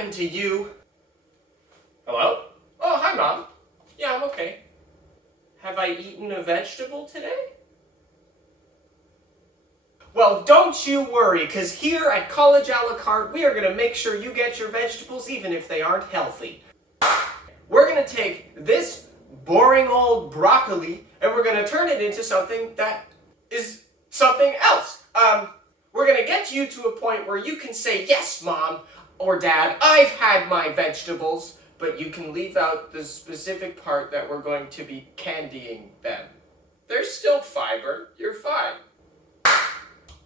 happened to you? Hello? Oh, hi, Mom. Yeah, I'm okay. Have I eaten a vegetable today? Well, don't you worry, because here at College a la carte, we are going to make sure you get your vegetables even if they aren't healthy. We're going to take this boring old broccoli and we're going to turn it into something that is something else. We're going to get you to a point where you can say, yes, Mom or Dad, I've had my vegetables, but you can leave out the specific part that we're going to be candying them. There's still fiber. You're fine.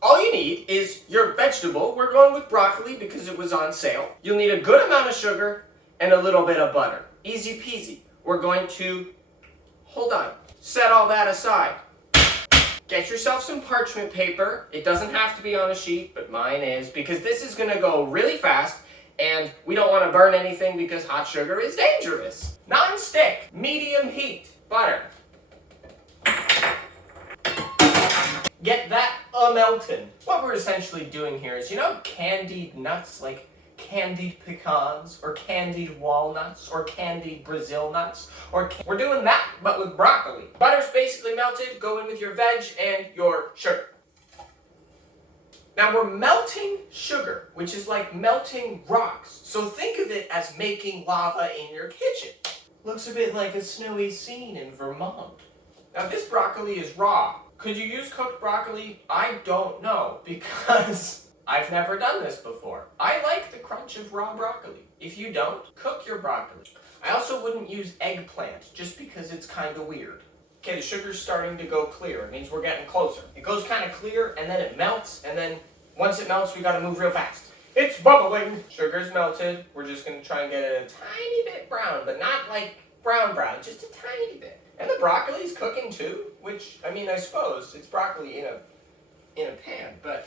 All you need is your vegetable. We're going with broccoli because it was on sale. You'll need a good amount of sugar and a little bit of butter. Easy peasy. We're going to, hold on, set all that aside. Get yourself some parchment paper. It doesn't have to be on a sheet, but mine is, because this is going to go really fast and we don't want to burn anything because hot sugar is dangerous. Non-stick, medium heat, butter. Get that melted. What we're essentially doing here is, you know, candied nuts like candied pecans or candied walnuts or candied Brazil nuts? We're doing that, but with broccoli. Butter's basically melted. Go in with your veg and your sugar. Now we're melting sugar, which is like melting rocks. So think of it as making lava in your kitchen. Looks a bit like a snowy scene in Vermont. Now this broccoli is raw. Could you use cooked broccoli? I don't know, because I've never done this before. I like the crunch of raw broccoli. If you don't, cook your broccoli. I also wouldn't use eggplant, just because it's kind of weird. Okay, the sugar's starting to go clear. It means we're getting closer. It goes kind of clear, and then it melts, and then once it melts, we gotta move real fast. It's bubbling. Sugar's melted. We're just gonna try and get it a tiny bit brown, but not like brown, just a tiny bit. And the broccoli's cooking too, which, I mean, I suppose it's broccoli in a pan, but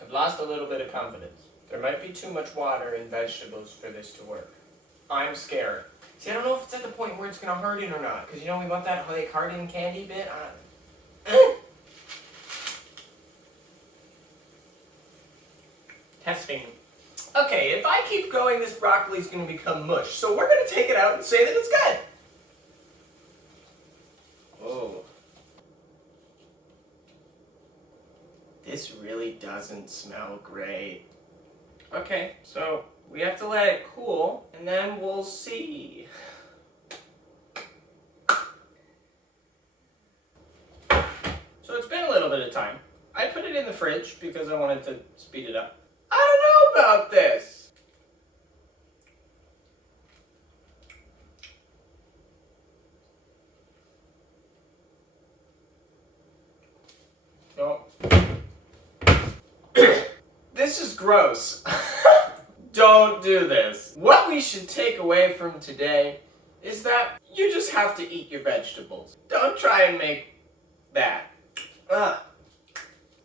I've lost a little bit of confidence. There might be too much water in vegetables for this to work. I'm scared. See, I don't know if it's at the point where it's gonna harden or not, because you know we want that like hardened candy bit. Testing. Okay, if I keep going, this broccoli's gonna become mush, so we're gonna take it out and say that it's good. Oh. This really doesn't smell great. Okay, so we have to let it cool, and then we'll see. So it's been a little bit of time. I put it in the fridge because I wanted to speed it up. I don't know about this. No. This is gross. Don't do this. What we should take away from today is that you just have to eat your vegetables. Don't try and make that.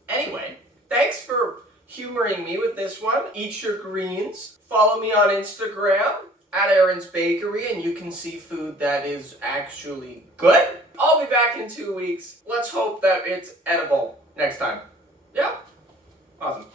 Anyway, thanks for humoring me with this one. Eat your greens. Follow me on Instagram at Aaron's Bakery and you can see food that is actually good. I'll be back in 2 weeks. Let's hope that it's edible next time. Yeah? Awesome.